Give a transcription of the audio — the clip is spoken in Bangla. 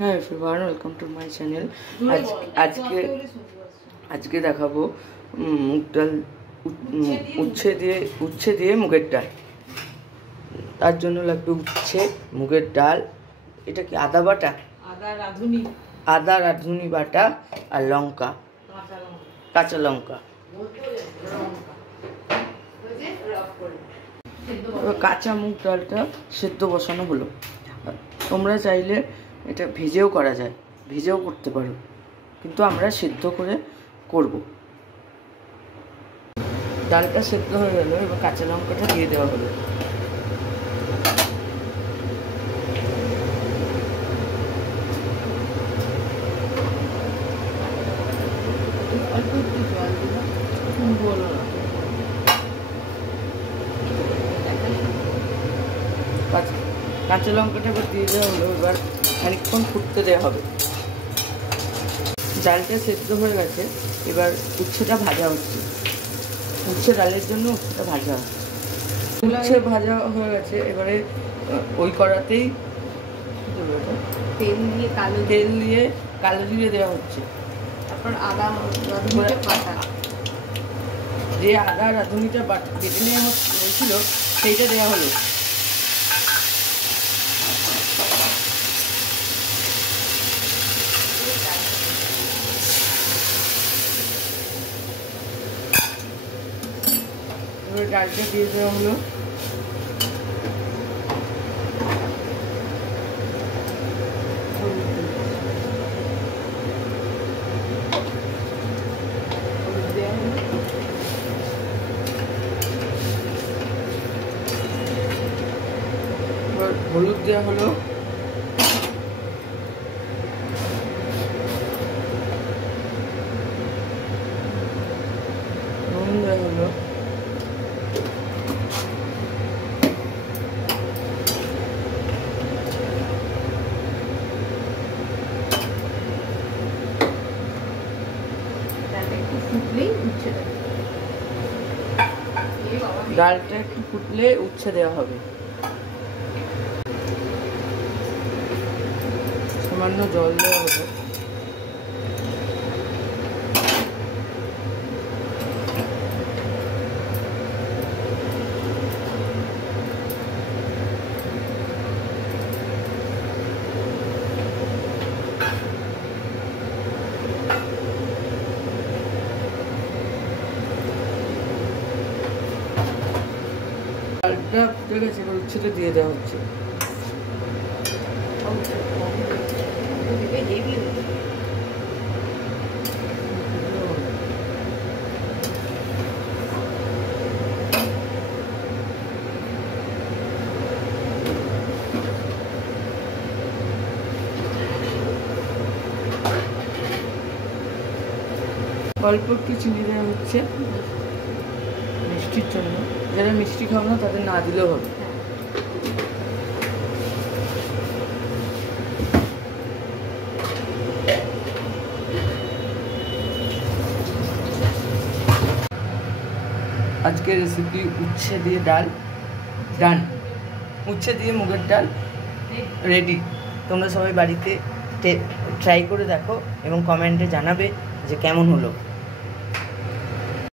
হ্যাঁ everyone, welcome to my channel. আজকে দেখাবো মুগ ডাল, উচ্ছে দিয়ে মুগের ডাল। তার জন্য লাগবে উচ্ছে, মুগের ডাল, এটা কি আদা বাটা, আদা রাঁধুনি বাটা আর লঙ্কা, কাঁচা লঙ্কা। কাঁচা মুগ ডালটা সেদ্ধ বসানো হলো। তোমরা চাইলে এটা ভেজেও করা যায়, ভেজেও করতে পারো, কিন্তু আমরা সেদ্ধ করে করব। ডালটা সেদ্ধ হয়ে গেল, এবার কাঁচা লঙ্কাটা দিয়ে দেওয়া হলো। কাঁচা লঙ্কাটা এবার দিয়ে দেওয়া হলো। এবার খানিকক্ষণ ফুটতে দেওয়া হবে। ডালটা সেদ্ধ হয়ে গেছে, এবার উচ্ছেটা ভাজা হচ্ছে। উচ্ছে ডালের জন্য উচ্ছেটা ভাজা হচ্ছে। উচ্ছে ভাজা হয়ে গেছে, এবারে ওই কড়াতেই তেল দিয়ে কালো জিরে দেওয়া হচ্ছে। তারপর আদা রাঁধুনিটা বাটা, যে আদা রাঁধুনিটা বেটে নেওয়া হয়েছিল সেইটা দেওয়া হলো। ডালটা দিয়ে দেওয়া হলো। হলুদ দেওয়া হলো। নুন দেওয়া হলো। ডালটা একটু ফুটলে উচ্ছে দেওয়া হবে। সামান্য জল দেওয়া হবে। ডালটা ফুটে গেছে, এবার উচ্ছেটা দিয়ে দেওয়া হচ্ছে। অল্প একটু চিনি দেওয়া হচ্ছে মিষ্টির জন্য। যারা মিষ্টি খাও না তাদের না দিলেও হবে। আজকের রেসিপি উচ্ছে দিয়ে ডাল ডান, উচ্ছে দিয়ে মুগের ডাল রেডি। তোমরা সবাই বাড়িতে ট্রাই করে দেখো এবং কমেন্টে জানাবে যে কেমন হলো।